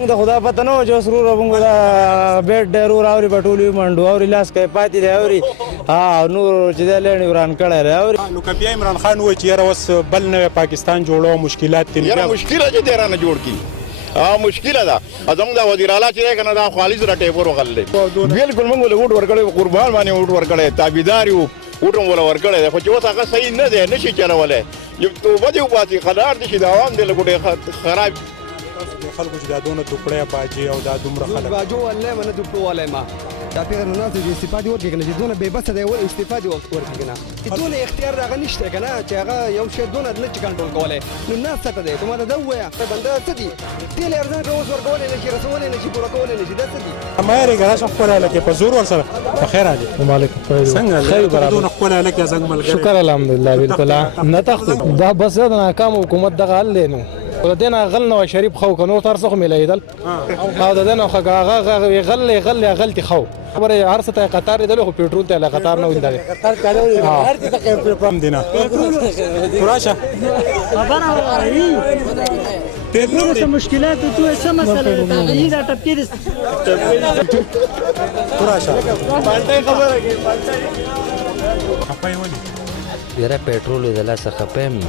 د خدا پته نه و چې اوس ورور موږ دا بیټ ډېر ور اوري په ټولې منډو اوري لاس کې پاتې دی اوري نور چې دی لېڼې وران کړی دی اوري نو که بیا عمران خان ووایي چې یاره اوس بل نوی پاکستان جوړو مشکلات دي یاره مشکله چې دی رانه جوړ کړي مشکله ده زموږ د وزیر اعلی چې دی که نه دا خالص را ټیپر وغللی بلکل موږ له ووټ ورکړی قربان باندې ووټ ورکړی تابعدار یو ووټ هم وله ورکړی دی خو چې اوس هغه صحیح نه دی نه شي چلولی یو توبه دې وباسي قرار دي چې د عوام دی لږ خراب خلکو چې دا دونه دوپړی باجې او دا دومره خلک باجو والله منه دوپړو والله ما دا پیغه نه ناته چې استفاده ورکړي کنه چې دونه بے بس دی ول استفاده ورکړي کنه چې دونه اختیار راغ نشته کنه چې هغه یو شی دونه نه چې کنټرول کولای نو ناس ته دی کومه دا وایا بنده څه دي تل ارزان کوز ورکول نه شي رسول نه شي پورا کول نه شي دا څه دي ما یې ګرا شو خپل لکه په زور ور سره بخیر علي وعلیکم څنګه خیر برابر دونه خپل لکه زنګ ملګری شکر الحمدلله بالکل نه تخت دا بس دا ناکام حکومت دغه حل لینو ولدينا غلنا وشريب خو كانوا ترسخهم الى يدل هذا دنا غلتي خو خبر عرسته قطار دلو بترول تاع قطار نو دغه قطار كالو هرتي تقيم دينا فراشة تغيير مشكلات تو څه مسله تغيير تفکیر فراشة پالټي خبره کې خپای ونی یره پېټرول دلا څخه پم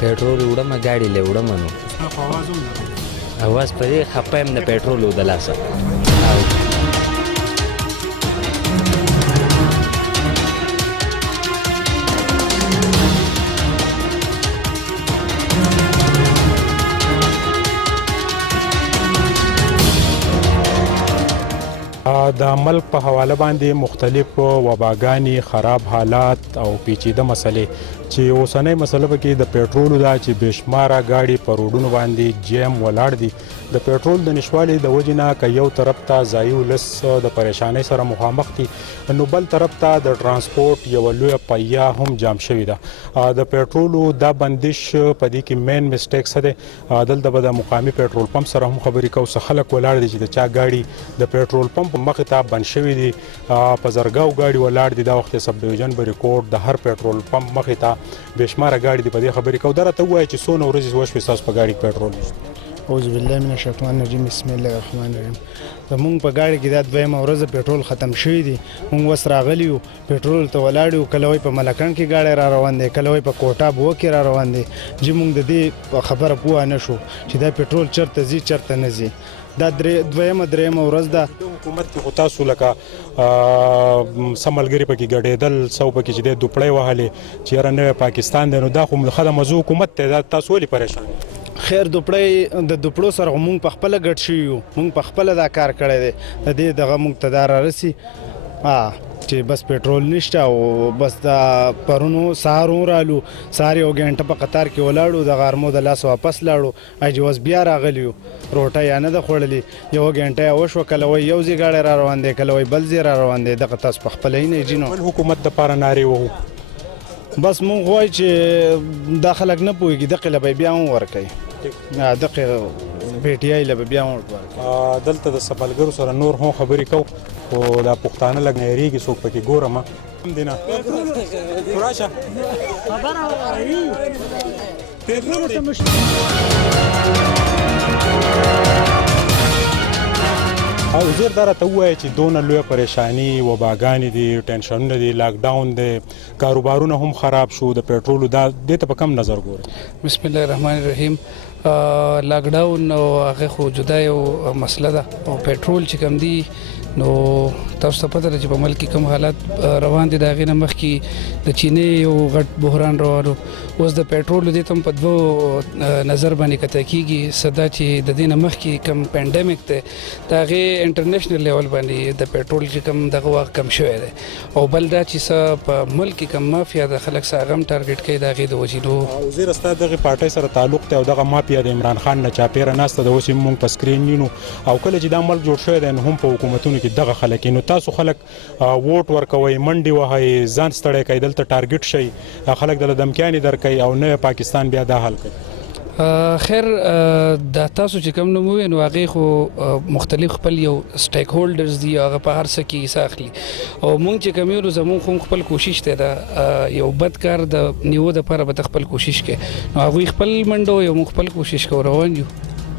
پېټرول وړم ګاډي له وړم نو اواز پرې خپم نه پېټرول دلا څخه د ملک په حواله باندې مختلف وباګانی خراب حالات او پیچیده مسلې چې اوسنۍ مسله به کې د پېټرولو دا چې بشماره گاډي په روډونو باندې جیم ولاړ دي د پېټرول د نشوالي د وجې نه که یو طرف ته ځایي ولس د پریشانۍ سره مخامخ دي نو بل طرف ته د ترانسپورټ یوه لویه پیا هم جام شوې ده د پېټرولو دا بندش په دې کې مین مسټیک څه دی دلته به د مقامي پېټرول پمپ سره هم خبرې کوو څه خلک ولاړ دي چې د چا گاډي د پېټرول پمپ مخې ته بند شوي دي په زرګاو گاډي ولاړ دي دا وخت سب ډیویژن به ریکورډ د هر پېټرول پمپ مخې ته بشماره گاډي دي په دې خبرې کوو دا راته ووایه چې څونه ورځې وشوې ستاسو په ګاډي پېټرول اعوذ بالله من الشیطان الرجیم بسم الله الرحمن الرحیم زمونږ په ګاډي کې دا دویمه ورځ پېټرول ختم شوی دی موږ وس راغلی یو پېټرول ته ولاړ یو کله وای په ملکان کې گاډي را روان دي کله وای په کوټا بو کې را روان دي چې موږ د دې خبره پوه نه شو چې دا پېټرول چرته زی چرته نه زی دا دویمه ورځ ده حکومت کې خو تاسو لکه سملګری پکې ګډېدل سو پکې چې د دوپړی وهلې چې یاره نوی پاکستان دی نو دا خو خدای موضوع حکومت ته دا تاسو ولې پریشان خیر دوپړو سره موږ په خپل ګډ شو یو موږ په خپل دا کار کړی دی د دې دغه موږ تدار راسي چې بس پېټرول نشته او بس دا پرونو سهار رالو سهار یو غنټه په قطار کې ولاړو د غرمو د لاس واپس لاړو اجواز بیا راغلیو روټه یا نه د خوړلې یو غنټه وشو کله وای یو ځای گاډي را روان دي کله وای بل ځای را روان دي دغه تاسو په خپل نه جنو حکومت د پاره ناری وو بس مونږ وای چې دا خلک نه پويږي د قله بیا هم ورکي دغه بیٹیای له بیا هم ورکي دلته د سبلګرو سره نور هم خبرې کو او دا پښتانه لګ نهریږي څوک پکې ګورم هم دینا فراشه خبره وایي او وزیر دا راته ووایه چې دونه لویه پریشاني وباګانې دي ټینشنونه دي لاک ډاون دی کاروبارونه هم خراب شو د پېټرولو دا دې ته په کم نظر ګوري بسم الله الرحمن الرحیم لاک ډاون او هغه خو جدا یو مسله ده او پېټرول چې کم دی نو تاسو ته پته ده چې په ملک کې کوم حالات روان دي د هغې نه مخکې د چینې یو غټ بحران روانو اوس د پېټرولو دې ته هم په دوو نظر باندې کته کېږي سدا چې د دې نه مخکې کوم پینډیمک دی د هغې انټرنیشنل لیول باندې د پېټرول چې کوم دغه وخت کم شوی دی او بل دا چې څه په ملک کې کوم مافیا د خلک سره هغه هم ټارګېټ کوي د هغې د وجې وزیر ستا دغې پارټۍ سره تعلق دی او دغه مافیا د عمران خان نه چاپېره ناسته ده اوس یې مونږ په سکرین وینو او کله چې دا ملک جوړ شوی دی نو هم په حکومتونو کې دغه خلک نو تاسو خلک ووټ ورکوئ منډې وهئ ځان ستړی کوئ دلته ټارګېټ شئ خلک دله دمکیانې درکوي او نوی پاکستان بیا دا حل کوي خیر دا تاسو چې کوم نوم ووایئ نو هغې خو مختلف خپل یو سټیک هولډرز دي هغه په هر څه کې حصه اخلي او موږ چې کوم یو زموږ خو خپل کوشش دی دا یو بد کار د نیو دپاره به ته خپل کوشش کوې نو هغوی خپل منډو یو موږ خپل کوشش کوو روان یو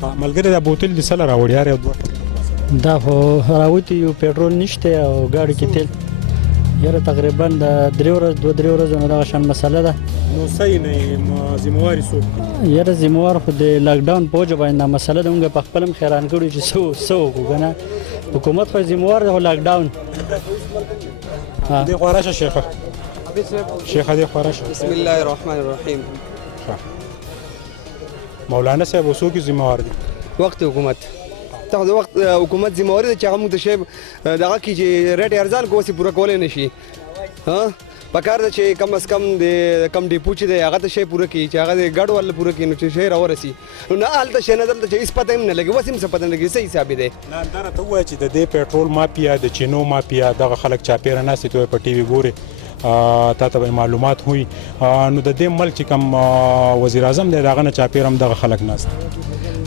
ملګری دا بوتل دې سره راوړی یار یو دوه دا خو راوتی یو پېټرول نشته او ګاډي کې تیل یاره تقریبا د 3 ورځې 2-3 ورځې نه دغه شان مسله ده نو صحیح نه ذمہواري څوک یاره ذمہوار خو د لاک ډاون په وجه باندې دا مسله ده موږ په خپل هم خیران کړو چې څه وکړو که نه حکومت خو ذمہوار دی خو لاک ډاون دې خوا راشه شیخه شیخه دې خوا راشه بسم الله الرحمن الرحیم مولانا صاحب اوسو کې ذمہوار دي وخت حکومت ته د وخت حکومت ذمہواری ده چې هغه موږ د شی دغه کې چې ریټ ارزان کوسي پوره کولای نشي ها پکار ده چې کم از کم د کم ډیپو چې دی هغه ته شی پوره کړي چې هغه د ګډ ول پوره کړي نو چې شی راورسي نو نه هلته شی نه دلته چې هېڅ پته هم نه لګي اوس هم څه پته نه لګي څه حساب دی نه دا راته ووایه چې د دې پېټرول مافیا د چینو مافیا دغه خلک چاپېره ناستې ته په ټي وي ګوري تا ته به معلومات وي نو د دې ملک چې کوم وزیر اعظم دی د هغه نه چاپېره هم دغه خلک ناست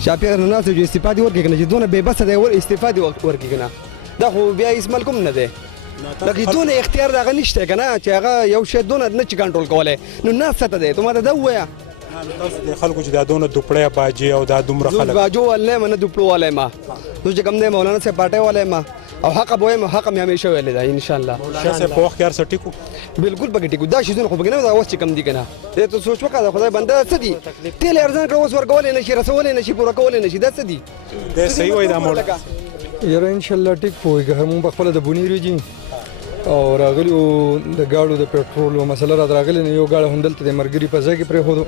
چاپېره نه ناست چې استفادې ورکړي که نه چې دونه بې بسه دی استفادې ورکړي که نه دا خو بیا هېڅ ملک هم نه دی لکه دونه اختیار د هغه نشته که نه چې هغه یو شی دونه نه چې کنټرول کولی نو ناسته ته دی تو ما ته دا ووایه تاسو د خلکو چې دا دونه دوپړی باجې او دا دومره خلک باجو والی یم نه دوپړو والی یم زه چې کوم دی مولانا صاحب پاټۍ والی یم او حق به وایم حق مې همیشه ویلی ده انشاءالله مولانا صاحب په وخت کې هر څه ټیک وو بالکل پکې ټیک دا شیزونه خو پکې نه دا اوس چې کم دي که نه دی ته سوچ وکړه د خدای بنده څه دي تیل یې ارزان کړه اوس ورکولی نه شي رسولی نه شي پوره کولی نه شي دا څه دي دی صحیح وایي دا مولانا یاره انشاءالله ټیک پوهېږه مونږ په خپله د بونیرو جي او راغلیو د ګاډو د پېټرولو مسله راته راغلې نه یو ګاډی همدلته د ملګري په ځای کې پرېښودو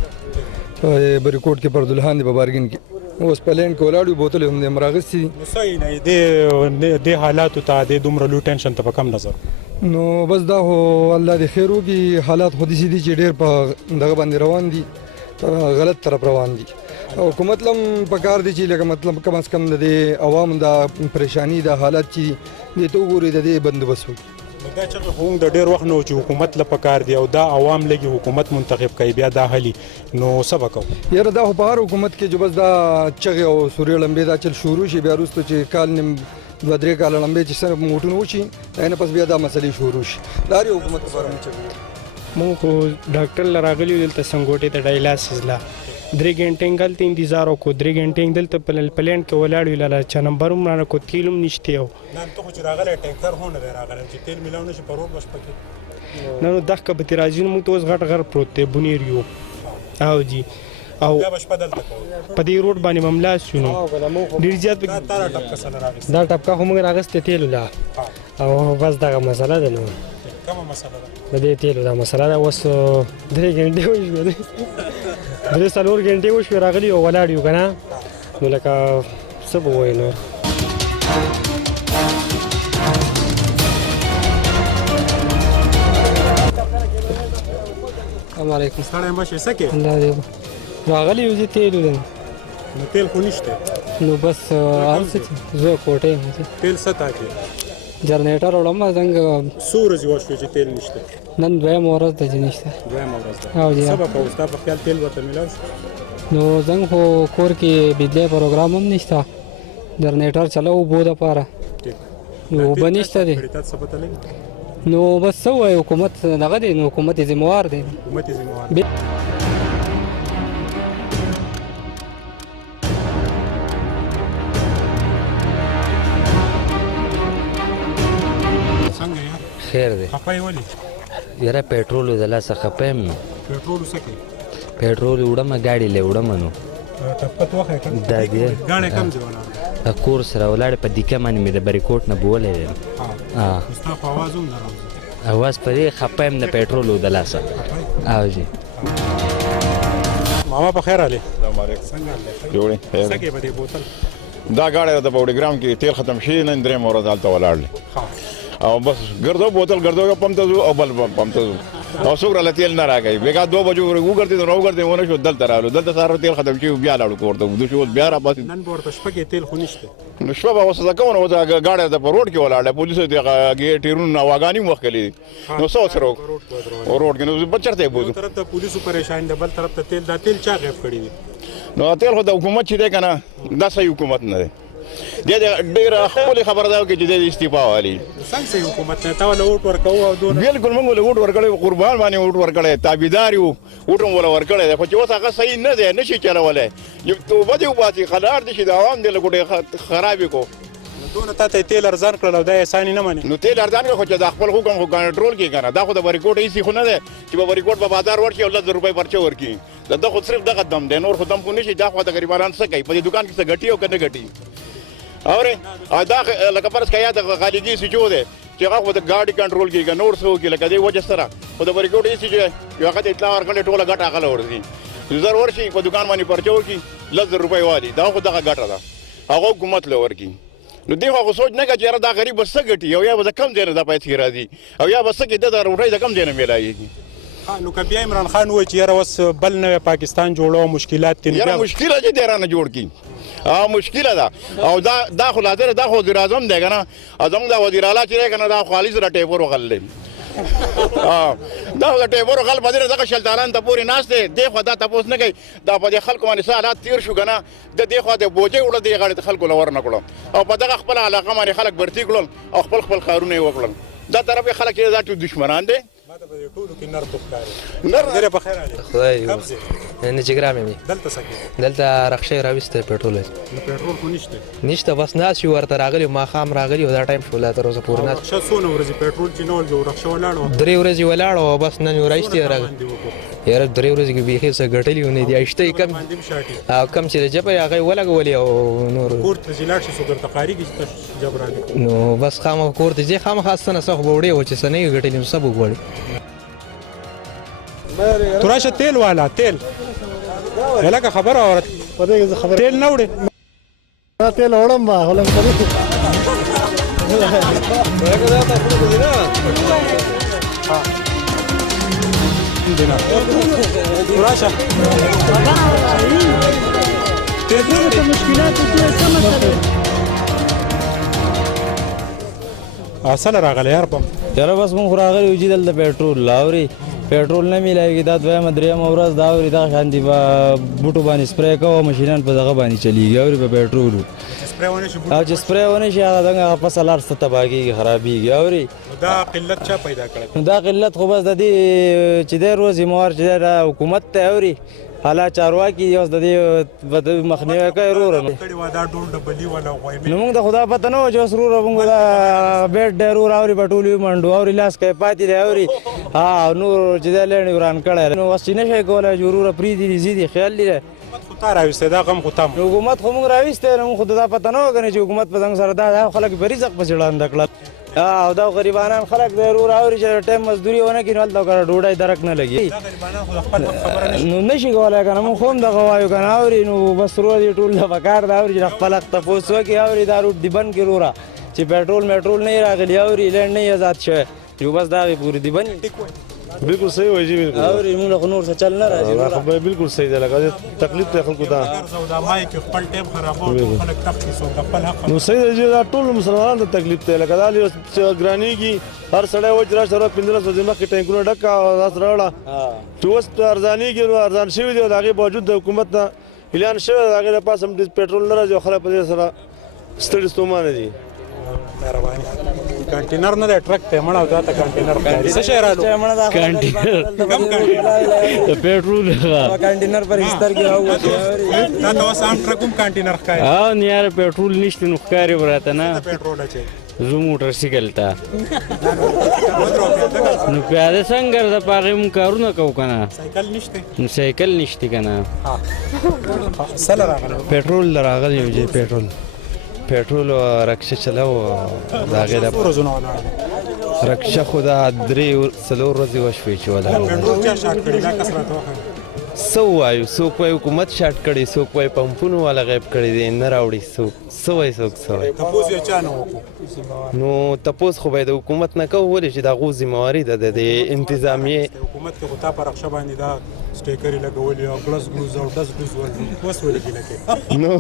په بریکوټ کې پردولحان دی په بارګین کې اوس په لینډ کې ولاړ یو بوتل هم دی هم راغستې دي نو صحیح نه دې حالاتو ته دې دومره لوی ټینشن ته په کم نظر نو بس دا خو الله دې خیر وکړي حالات خو داسې دي چې ډېر په دغه باندې روان دي غلط طرف روان دي او حکومت لم پکار دي چې لکه مطلب کم از کم د دې عوام دا پریشانی دا حالات چې دې ته وګوري د دې بندوبست وکړي دا چې خو د ډېر وخت نه چې حکومت له پکار دی او دا عوام لګي حکومت منتخب کوي بیا دا حلي نو څه به کوو یاره دا خو په هر حکومت کې چې بس دا چغې او سورې لمبې دا چل شروع شي بیا وروسته چې کال نیم 2-3 کاله لمبې چې څه موټونه وشي نه پس بیا دا مسلې شروع شي دا هر حکومت لپاره موږ چغې مونږ خو ډاکټر له راغلي دلته سنګوټې ته ډایلاسیس لا 3 غنټې هلته انتظار وکړو 3 غنټې دلته په لینډ کې ولاړ وي لاله چا نمبر هم رانه کو تیل هم نشته و نه ته خو چې راغلی ټینکر خو نه دی راغلی چې تیل میلاو نه شي په روډ بس پکې نه نو دغه به ترې راځي نو موږ ته اوس غټ غر پروت دی بونیر یو او جی او بیا به شپه دلته کوو په دې روډ باندې مملا شو نو ډېر زیات دا تاره ټپکه سره راغېسته دا ټپکه خو موږ راغستې تیلو لا او بس دغه مسله ده نو کومه مسله ده د دې تیلو دا مسله ده اوس 3 غنټې وشوې 3-4 غنټې وشوې راغلي او ولاړ یو که نه نو لکه څه به ووایو نو السلام علیکم ستړی مه شې څه کې الله دې راغلی یو زه تیلو ده نو تیل خو نشته نو بس هر څه زه کوټې یم تیل څه تاکې جنریټر وړم څنګه څو ورځې وشوې چې تیل نشته نن دویمه ورځ ده چې نشته دویمه ورځ ده او جی څه به کوو ستا په خیال تیل ورته میلاو شي نو زنګ خو کور کې بجلی پروګرام هم نشته جنریټر چلاو اوبو دپاره نو اوبه نشته دی نو بس څه ووایو حکومت دغه دی نو حکومت یې ذمهوار دی حکومت یې ذمهوار خیر دی خفه یې ولې یاره پېټرول د لاسه خفه یم نو پېټرول څه کوي پېټرول وړمه ګاډي له وړمه نو ټپکه ته وښیه که دا دی ګاډی کم ځای ولاړ د کور سره ولاړې په دیکه باندې مې د بریکوټ نه بولی دی ستا خو اواز هم نه راوځي اواز په دې خفه یم د پېټرولو د لاسه او جی ماما په خیر علي السلام علیکم څنګه جوړې څه کې په دې بوتل دا ګاډی د پوډي ګرام کې تیل ختم شي نن درې مورز حالت ولاړل او بس ګرځو بوتل ګرځو پم ته ځو او بل پم ته ځو او څوک را تیل نه راغی بیګا 2 بجو وګرځي نو وګرځي ونه شو دلته رالو دلته سره تیل ختم شي بیا لاړو کوړته د شو بیا را پاتې نن ورته شپه کې تیل خو نشته نو شپه به اوس ځکه ونه دا ګاډی د روډ کې ولاړه پولیسو ته ټیرونو واغانی مخکلي نو څو سره روډ کې نو بچرته بوزو طرف ته پولیسو پریشان دي بل طرف ته تیل دا تیل چا غیب کړی دي نو تیل خو د حکومت چې دی کنه دا صحیح حکومت نه دی د ډېر خپل خبر دا کې چې د استعفا والی څنګه حکومت ته ولا ووټ ورکوو او دون بالکل موږ له ووټ ورکړې قربان باندې ووټ ورکړې تابعدار یو ووټ ولا ورکړې خو چې اوس هغه صحیح نه دی نشي چلولای یو توبه دی وباسي قرار دي چې د عوام د لګوټه خرابې کو دون ته تیل ارزان کړل او دا اساني نه مانی نو تیل ارزان خو چې د خپل حکم خو کنټرول کې کنه دا خو د بریکوټ هیڅ خو نه ده چې په بریکوټ په بازار ورشي او 10 روپۍ پرچه ورکی دا خو صرف دغه دم دی نور خو دم خو نشي دا خو د غریبانو څه کوي په دکان کې څه غټي او کنه غټي اوره دا لکه پرس کیا د غالګي سچو ده چې هغه د ګاډي کنټرول کې نور څه کې لکه دی وجه سره خو د بریکوټ هیڅ چې یو هغه اطلاع ورکړي ټوله غټه غل ورځي زر ورشي په دکان باندې پرچه ورکی 10 روپۍ والی دا خو دغه غټه ده هغه حکومت له ورکی نو دی خو سوچ نه کوي چې دا غریب بس ګټي او یا به کم دی نه د پیسې راځي او یا بس کې د روټۍ د کم دی نه ملایږي نو کبي عمران خان وایي چې یاره اوس بل نوی پاکستان جوړو مشکلات تین یاره مشکله چې دیرانه جوړ کی مشکله ده او دا خو لازم دا خو وزیر اعظم دی کنه اعظم دا وزیر اعلی چې کنه دا خالص را ټیپور وغلل دا د ټیپور غل بدر دغه شلتالان ته پوری ناس دی خو دا تاسو نه کوي دا په خلکو باندې حالات تیر شو کنه د دې خو د بوجي وړه دی غړي خلکو لور نه کړو او په دغه خپل علاقه باندې خلک برتی کړل او خپل خارونه وکړل دا طرف خلک دا ټول دشمنان دي ټولو کې نر بخاري نر په خیر علي خدای نه جګرامې می دلته سکه دلته رخصه راوسته پټرول پټرول خو نشته بس ناس یو ورته راغلی ما خام راغلی او دا ټایم شولا تر اوسه پورې ناس څو ورځې پټرول چې نو جوړ رخصه ولاړو 3 ورځې ولاړو بس نن ورایستي راغلی یاره 3 ورځې کې بیخي څه ګټلی نه دی اشته کم او کم چې جبه هغه ولګولې او نور کورت زیلاټ شو در تقاری کې جبرانه نو بس خام کورت زی خام خاصه نه سخ بوړې و چې سنې ګټلې سب وګړي تراشه تیل والا تیل هلکه خبر اورت تیل نه وړي تیل وړم ما ولم دینا تراشه تیل مشکلات کې څه مسله اصل راغلی یار په یاره بس مونږ راغلی چې دلته پېټرول لاوري پېټرول نه میلایږي دا دویمه درېیمه ورځ دا اوري دغه شانتي په بوټو باندې سپری کوه ماشینان په دغه باندې چلیږي اوري په پېټرولو او چې سپری ونه شي هغه دغه فصل هر څه تباه کېږي خرابېږي اوري دا قلت چا پیدا کړی دا قلت خو بس د دې چې دی روز ذموار چې دی دا حکومت ته اوري حالا چارواکي اوس د دې مخنیوی کوي وروره نو موږ د خدا پته نه و چې اوس وروره موږ دا بیټ دی وروره اوري په ټول منډو اوري لاس کوي پاتې دی اوري نور چې دی لېڼې وران کړی نو اوس چې نه شي کولی چې وروره پرېږدي ځي دي خیال دی تا راوستی دا غم خو تا حکومت خو موږ راوستی نو موږ خو دا پته نه و که نه چې حکومت په څنګه سره دا خلک په رزق پسې ړانده کړل او دا غریبانان خلک دی ورور اوري چې ټایم مزدوري ونه کړي نو هلته ډوډۍ درک نه لګي نو نشي کولی که نه موږ خو هم دغه وایو که نه اوري نو بس وروره دې ټول له پکار ده اوري چې خپل حق تپوس وکړي اوري دا روټ دې بند کړي وروره چې پېټرول میټرول نه یې راغلي اوري لینډ نه یې ازاد شوی یو بس دا هغې پورې دې بند بالکل صحیح وایي جی بالکل اوري موږ خو نور څه چل نه راځي بالکل صحیح دی لکه تکلیف دی خلکو ته نو صحیح دی چې دا ټول مسلمانانو ته تکلیف دی لکه دا چې ګرانېږي هر سړی وایي چې راشه سره 15 ورځې مخکې ټینکونه ډکه او داس راوړه چې اوس ارزانېږي نو ارزان شوي دی او د هغې باوجود د حکومت نه اعلان شوی د هغې د پاسه هم پېټرول نه راځي او خلک په دې سره ستړي ستومانه دي کنټینر نه دی ټرک ته مړه او دا ته کنټینر ښکاري څه شی رالو پېټرول کنټینر پر استر کې راووتې دا ته اوس عام ټرک هم کنټینر ښکاري نه یاره پېټرول نشته نو ښکاري براته نه پېټرول اچوي زه موټر سایکل ته نو پیاده څنګه ګرځه په هغې مونږ کارونه کوو که نه سایکل نشته نو سایکل نشته که نه څه له راغلی پېټرول له راغلی و چې پېټرول رکشه چلاو د هغې د رکشه خو دا 3-4 ورځې وشوې چې ولاړ څه ووایو څوک وایي حکومت شاټ کړي څوک وایي پمپونو والا غیب کړي دی نه راوړي څه وایي څوک نو تپوس خو باید د حکومت نه کوو ولې چې د هغو ذمهواري ده د انتظامیې حکومت کې خو تا په رخشه باندې دا سټیکر یې لګولي او ګلس ګلوز او ډز ډوز ولې اوس ولې ګیله کوي نو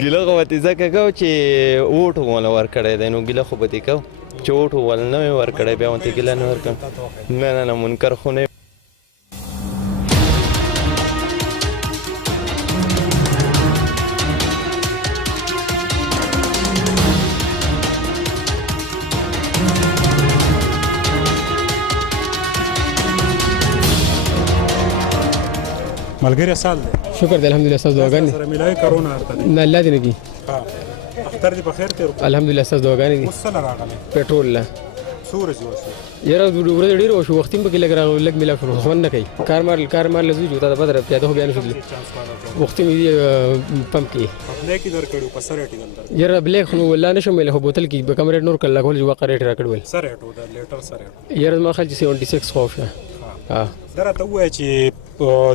ګیله خو به ترې ځکه کوو چې ووټ مو له ورکړی دی نو ګیله خو به ترې کوو چې ووټ ول نه وي ورکړی بیا مو ترې ګیله نه ورکړم نه منکر خو نه ملګری سال دی شکر دی الحمدلله استاد دعاګانې سره ملای کرونا ارته نه الله دې نه کړي ها اختر دې په خیر تیر الحمدلله استاد دعاګانې دي وسله راغله پټرول لا سورج وسه یاره ورځ ډیر وشو وخت په کې لګ ملا شو خو نه کوي کار مار لزو جو ته بدر پیاده بیان شو وخت می پمپ کې خپل کې در کړو په سره ټیګل یاره بلیک خو ولا نشم مله هو بوتل کې به کمرې نور کله کول جو قریټ را کړول سره ټو دا لیټر سره یاره ما خل 76 خوف ها درته وای چې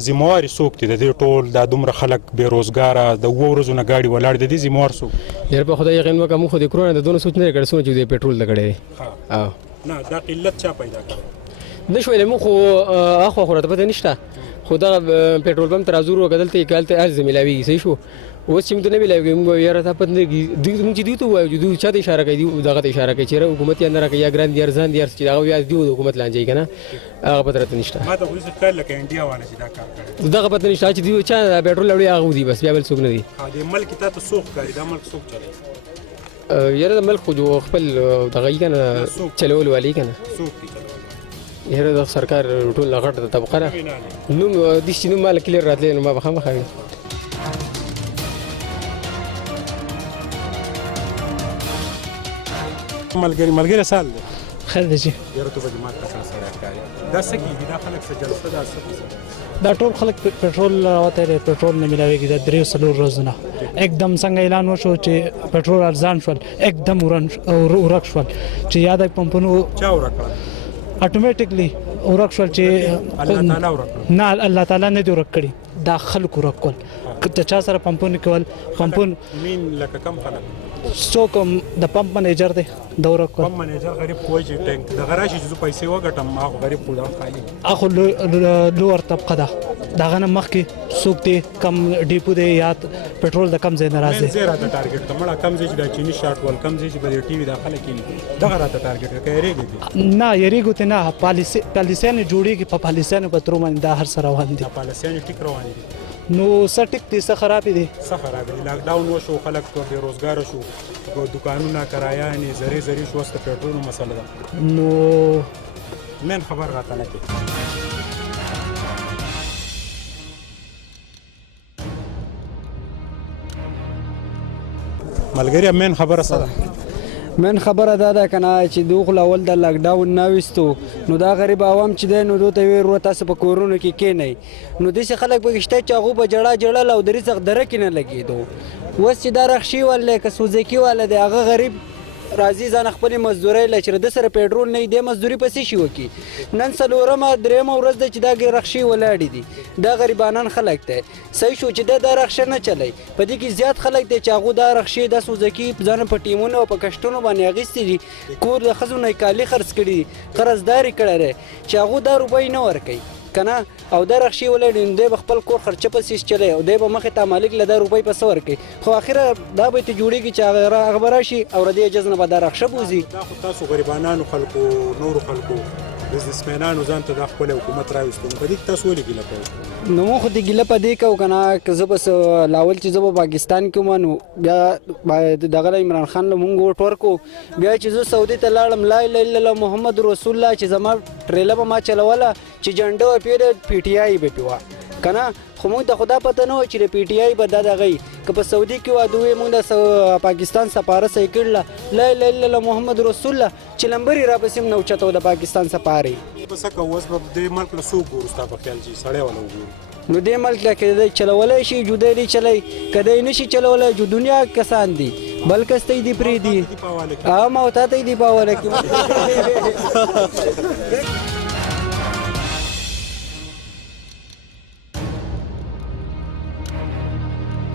زمواري څوک دي د دې ټول د دومره خلک بیروزګار د ورځو نه گاډي ولاړ دي زموار څوک یاره په خدای یقین وکم خو د کرونا د دونه سوچ نه کړ سونه چې د پټرول لګړې ها نه دا قلت چا پیدا کړ نشوي له خو اخو خو راته نشته خو دا پټرول پمپ تر ازور وګدلته کالته از ملاوي صحیح شو اوس چې موږ نه ملاوي موږ یاره ته پته موږ چې دی ته وایو چې چا ته اشاره کوي دغه ته اشاره کوي چې حکومت یې نه راکړي یا ګران دي ارزان دي چې هغه بیا دی حکومت لانجې کنه هغه پته راته نشته ما ته وایي چې کله کې انډیا وانه چې دا کار کوي دغه پته نشته چې دی چا پټرول لوړي هغه دی بس بیا بل څوک نه دی د ملک ته سوق کوي دا ملک سوق چلای یاره د ملک خو جو خپل دغه کنه چلول والی کنه سوق یاره د سرکار ټول لغړ د طبقه نو د شنو مال کلیر راتلې نو ما به خامخا ملګری سال دی خیر دی جی یاره ته به جماعت ته سره کاری دا سکی دا خلک څه جلسه دا څه دا ټول خلک پټرول راوته لري پټرول نه ملاويږي د 3 ورځې एकदम څنګه اعلان وشو چې پټرول ارزان شول एकदम ورک شول چې یاد پمپونو چا ورکړه اتوماتیکلی ورک شول چې الله تعالی ورکړه نه الله تعالی نه دی ورک کړی دا خلکو ورک کول که چا سره پمپونه کول پمپون مين لکه کم خلک څوک د پمپ منیجر دی د ورک کول پمپ منیجر غریب کوی چې ټینک د غراش چې پیسې وګټم ما غریب پودا خالي اخو لوړ طبقه ده داغه نه مخکې څوک دی کم ډیپو دی یا پټرول د کم ځای نه راځي زیرا د ټارګټ کمړه کم ځای چې د چینی شاټ ول کم ځای چې د ټي وي داخله کینی دغه راته ټارګټ کوي نه یریګو ته نه پالیسیانه جوړیږي په پالیسیانه په تر باندې دا هر سره روان دي پالیسیانه ټیک روان دي نو سټیک دي څه خراب دي لاک ډاون وشو خلک ته بیروزګار شو دکانونه کرایه نه زری شو واست پټرول مسله ده نو من خبر راته نه کی ملګری من خبره سره من خبره ده کنه چې دوغ اول د لاک ډاون ناوستو نو دا غریب عوام چې دی نو دوی ویر ورته تاسو په کورونو کې نه نو دغه خلک بغشته چې هغه په جړه او درې څخ دره کې نه لګیدو وس چې دا رخصي ولې که سوزکی ولې د هغه غریب راځي ځان خپل مزدوري لچره د سره پېټرول نه دی مزدوري پسې شي وکي نن سلورمه درېمه ورځ د چې دا رخصي ولاړې دي دا غریبانان خلک ته صحیح شو چې دا رخصه نه چلای په دې کې زیات خلک ته چاغو دا رخصي د سوزکی ځان په ټیمونو او په کشتونو باندې اغستې دي کور د خزونه کالی خرڅ کړي قرضداري کړي چاغو دا روپۍ نه ورکي کنه او دا رخصي ولې دی خپل کور خرچه پسې چلای او دی به مخه ته مالک له دا روپۍ په سور کوي خو اخره دا به ته جوړیږي چې خبره شي او ردی اجازه نه به دا رخصه بوزي دا خو تاسو غریبانو خلکو نور خلکو بزنسمنانو ځان ته د خپل حکومت راوستون په دې تاسو ولې ګیله کوئ نو خو دې ګیله په دې کو کنه که زه بس لاول چې زه پاکستان کې مانو بیا دغه عمران خان له مونږ وټ ورکو بیا چې زه سعودي ته لاړم لا اله الا الله محمد رسول الله چې زما ټریله به ما چلوله چې جنډو پیډ پی ټی آی به پیوا کنه خو موږ ته خدا پته نه و چې پی ټی آی به دغه که په سعودي کې وادوي موږ د پاکستان سفاره صحیح کړل لا اله الا الله محمد رسول الله چې لمبري را پسیم نو چته د پاکستان سفاره پس که اوس به د ملک له سو ګورستا په خیال چې سړی ولا وګوري نو دې ملک لکه چلولای شي جوړې دی چلای کدی نشي چلولای جو دنیا کسان دي بلکې ستې دی پری دي ما وتا ته دی پاواله کې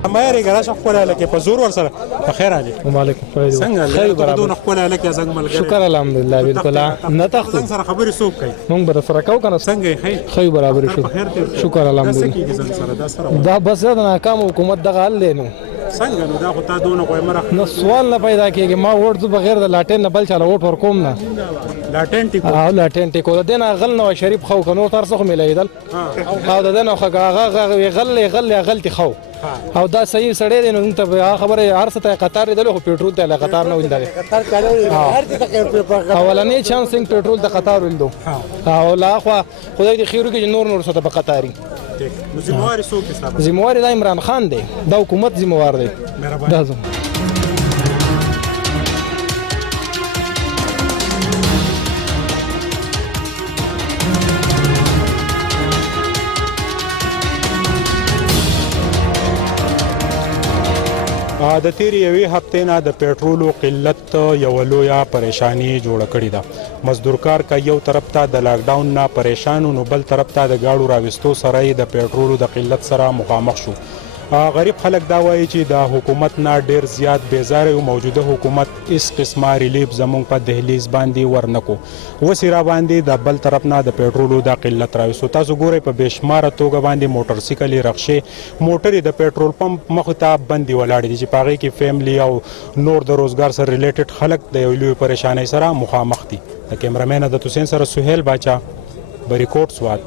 ما یې راځه خپل لکه په زور ور سره په خیر علي وعلیکم څنګه خیر برابر دون خپل لکه زنګ ملګری شکر الحمدلله بالکل نه تاسو سره خبرې سوق کوي مونږ به سره کو کنه څنګه خیر برابر شو شکر الحمدلله دا بس دا ناکام حکومت دغه حل لینو څنګه نو دا خو تا دونه کوی مره نو سوال نه پیدا کیږي ما ووټ بغیر د لاټین نه بل چاله ووټ ورکوم نه لاټین ټیکو لاټین ټیکو د دینه غل نو شریف خو کنو تر څه ملایدل او د دینه خو غلطي خو او دا صحیح سړی دی نو ته خبره هر څه ته قطار دی خو پېټرول ته قطار نه ویندل اولنې چانس پېټرول ته قطار ویندو او لا خو خدای دې خیرو کې نور څه ته په قطاري ذمہوار دا عمران خان دی دا حکومت ذمہوار دی دا د تیرې یوې هفتې نه د پېټرولو قلت یوه لویه پریشاني جوړه کړې ده. مزدور کار که یو طرف ته د لاکډاون نه پریشان نو بل طرف ته د ګاډو راوستو سره یې د پېټرولو د قلت سره مخامخ شو. غریب خلک دا وایي چې د حکومت نه ډیر زیات بیزاره او موجوده حکومت هیڅ قسمه ریلیف زموږ په دهلیز باندې ورنکو. اوس یې را باندې د بل طرف نه د پېټرولو د قلت راوستو. تاسو ګورئ په بېشماره توګه باندې موټرسایکلې رخشې موټرې د پېټرول پمپ مخې ته بندې ولاړې دي چې په هغې کې فیملي او نور د روزګار سره ریلیټډ خلک د یو لوی پریشانۍ سره مخامخ دي. د کیمرامین عدت حسین سره سهیل باچا، بریکوټ سوات.